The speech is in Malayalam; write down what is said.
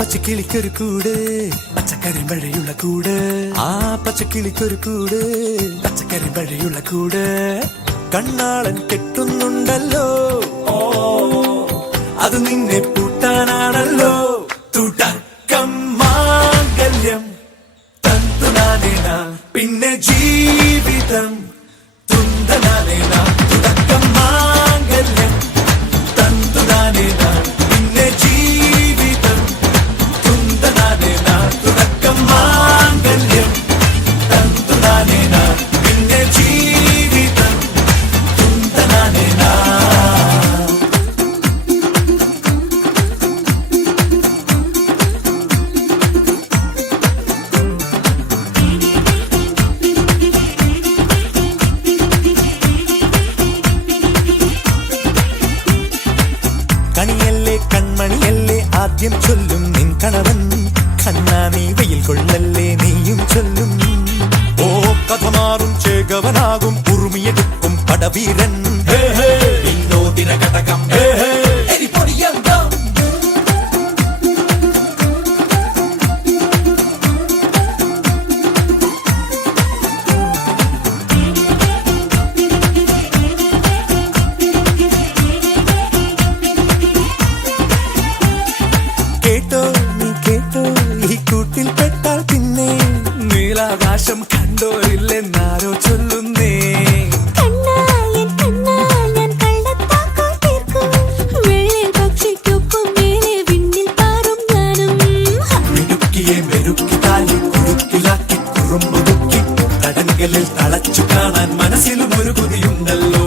പച്ചക്കിളിക്കൊരു കൂട് പച്ചക്കറി മഴയുള്ള കൂട് ആ പച്ചക്കിളിക്കൊരു കൂട് പച്ചക്കറി മഴയുള്ള കൂട് കണ്ണാളൻ കെട്ടുന്നുണ്ടല്ലോ അത് നിന്നെ പൂട്ടാനാണല്ലോ തുടക്കം മാംഗല്യം തന്തുനാനേന പിന്നെ ജീവിതം തുന്തനാനേന തുടക്കം മാംഗല്യം തന്തുനാനേന പിന്നെ ജീവിതം തുന്തനാനേന തുടക്കം മാംഗല്യം തന്തുനാനേന പിന്നെ ജീവിതം തുന്തനാനേന. കണിയല്ലേ കൺമണിയല്ലേ ആദ്യം ചൊല്ലും നിൻ കണവൻ കണ്ണാ നീ വെയിൽ കൊള്ളല്ലേ നീയും ചൊല്ലും ഓ കഥ മാറും ചേകവനാകും ഉറുമിയെടുക്കും പടവീരൻ വിനോദിന ഘടകം എരിപൊടിയങ്കം കേട്ടോ നീ കേട്ടോ ഈ കൂട്ടിൽ പെട്ടാൽ പിന്നെ നീലാകാശം കണ്ടോരില്ലെന്നാരോ ചൊല്ലുന്നേ മിടുക്കിയെ മെരുക്കി താലി കുടുക്കിലാക്കി കുറുമ്പുതുക്കി തടങ്കലിൽ തളച്ചു കാണാൻ മനസ്സിലും ഒരു കൊതിയുണ്ടല്ലോ